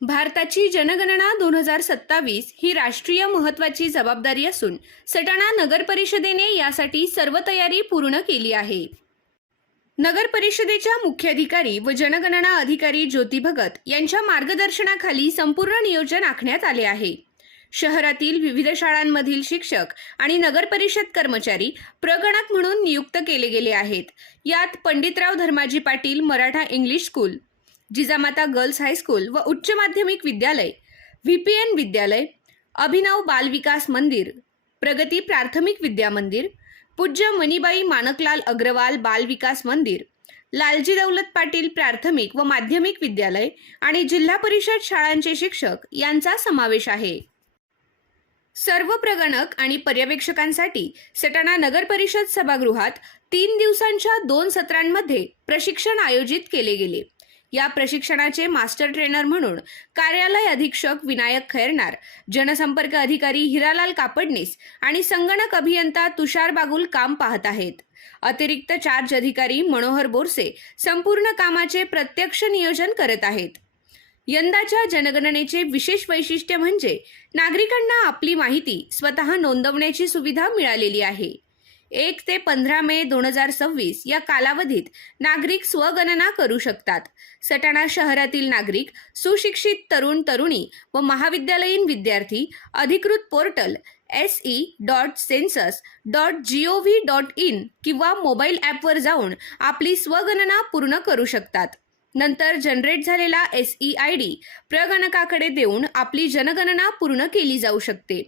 भारताची जनगणना 2027 ही राष्ट्रीय महत्त्वाची जबाबदारी असून सटाणा नगर परिषदेने यासाठी सर्व तयारी पूर्ण केली आहे. नगर परिषदेच्या मुख्याधिकारी व जनगणना अधिकारी ज्योती भगत यांच्या मार्गदर्शनाखाली संपूर्ण नियोजन आखण्यात आले आहे. शहरातील विविध शाळांमधील शिक्षक आणि नगर परिषद कर्मचारी प्रगणक म्हणून नियुक्त केले गेले आहेत. यात Panditrao Dharmaji Patil Maratha English school, Jijamata girls high school व उच्च माध्यमिक विद्यालय, व्हीपीएन विद्यालय, अभिनव बाल विकास मंदिर, प्रगती प्राथमिक विद्या मंदिर, पूज्य मनीबाई माणकलाल अग्रवाल बाल विकास मंदिर, लालजी दौलत पाटील प्राथमिक व माध्यमिक विद्यालय आणि जिल्हा परिषद शाळांचे शिक्षक यांचा समावेश आहे. सर्व प्रगणक आणि पर्यवेक्षकांसाठी सटाणा नगर परिषद सभागृहात 3 दिवसांच्या 2 सत्रांमध्ये प्रशिक्षण आयोजित केले गेले. या प्रशिक्षणाचे मास्टर ट्रेनर म्हणून कार्यालय अधीक्षक विनायक खैरनार, जनसंपर्क अधिकारी हिरालाल कापडनीस आणि संगणक अभियंता तुषार बागुल काम पाहत आहेत. अतिरिक्त चार्ज अधिकारी मनोहर बोरसे संपूर्ण कामाचे प्रत्यक्ष नियोजन करत आहेत. यंदाच्या जनगणनेचे विशेष वैशिष्ट्य म्हणजे नागरिकांना आपली माहिती स्वतः नोंदवण्याची सुविधा मिळालेली आहे. 1 ते 15 मे 2026 या कालावधीत नागरिक स्वगणना करू शकतात. सटाणा शहरातील नागरिक, सुशिक्षित तरुण तरुणी व महाविद्यालयीन विद्यार्थी अधिकृत पोर्टल se.census.gov.in किंवा मोबाईल ॲपवर जाऊन आपली स्वगणना पूर्ण करू शकतात. नंतर जनरेट झालेला SEID प्रगणकाकडे देऊन आपली जनगणना पूर्ण केली जाऊ शकते.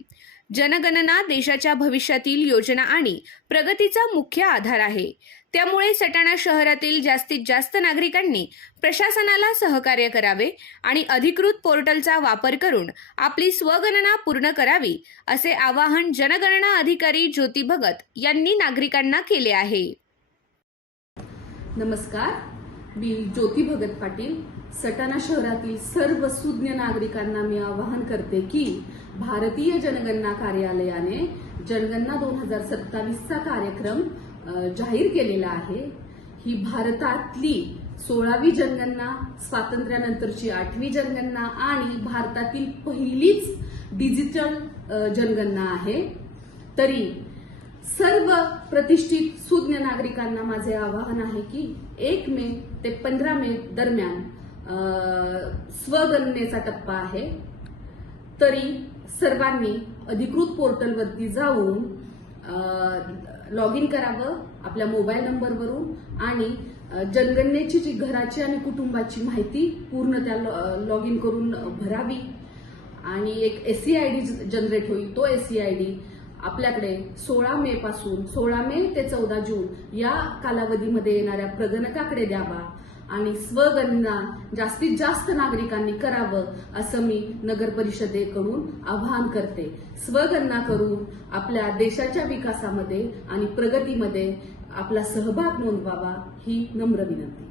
जनगणना देशाच्या भविष्यातील योजना आणि प्रगतीचा मुख्य आधार आहे. त्यामुळे सटाणा शहरातील जास्तीत जास्त नागरिकांनी प्रशासनाला सहकार्य करावे आणि अधिकृत पोर्टलचा वापर करून आपली स्वगणना पूर्ण करावी, असे आवाहन जनगणना अधिकारी ज्योती भगत यांनी नागरिकांना केले आहे. नमस्कार, मी ज्योती भगत पाटील. सटाणा शहरातील सर्व सुज्ञ नागरिकांना मी आवाहन करते की भारतीय जनगणना कार्यालयाने जनगणना 2027चा कार्यक्रम जाहीर केलेला आहे. ही भारतातली 16वी जनगणना, स्वातंत्र्यानंतरची 8वी जनगणना आणि भारतातील पहिलीच डिजिटल जनगणना आहे. तरी सर्व प्रतिष्ठित सुज्ञ नागरिकांना माझे आवाहन आहे की 1 मे ते 15 मे दरम्यान स्वगणनेचा टप्पा आहे. तरी सर्वांनी अधिकृत पोर्टलवरती जाऊन लॉग इन करावं आपल्या मोबाईल नंबरवरून आणि जनगणनेची जी घराची आणि कुटुंबाची माहिती पूर्ण त्या लॉग इन करून भरावी आणि एक SEID जनरेट होईल. तो SEID आपल्याकडे 16 मे पासून 16 मे ते 14 जून या कालावधीमध्ये येणाऱ्या प्रगणकाकडे द्यावा आणि स्वगणना जास्तीत जास्त नागरिकांनी करावं असं मी नगर परिषदेकडून आवाहन करते. स्वगणना करून आपल्या देशाच्या विकासामध्ये आणि प्रगतीमध्ये आपला सहभाग नोंदवावा ही नम्र विनंती.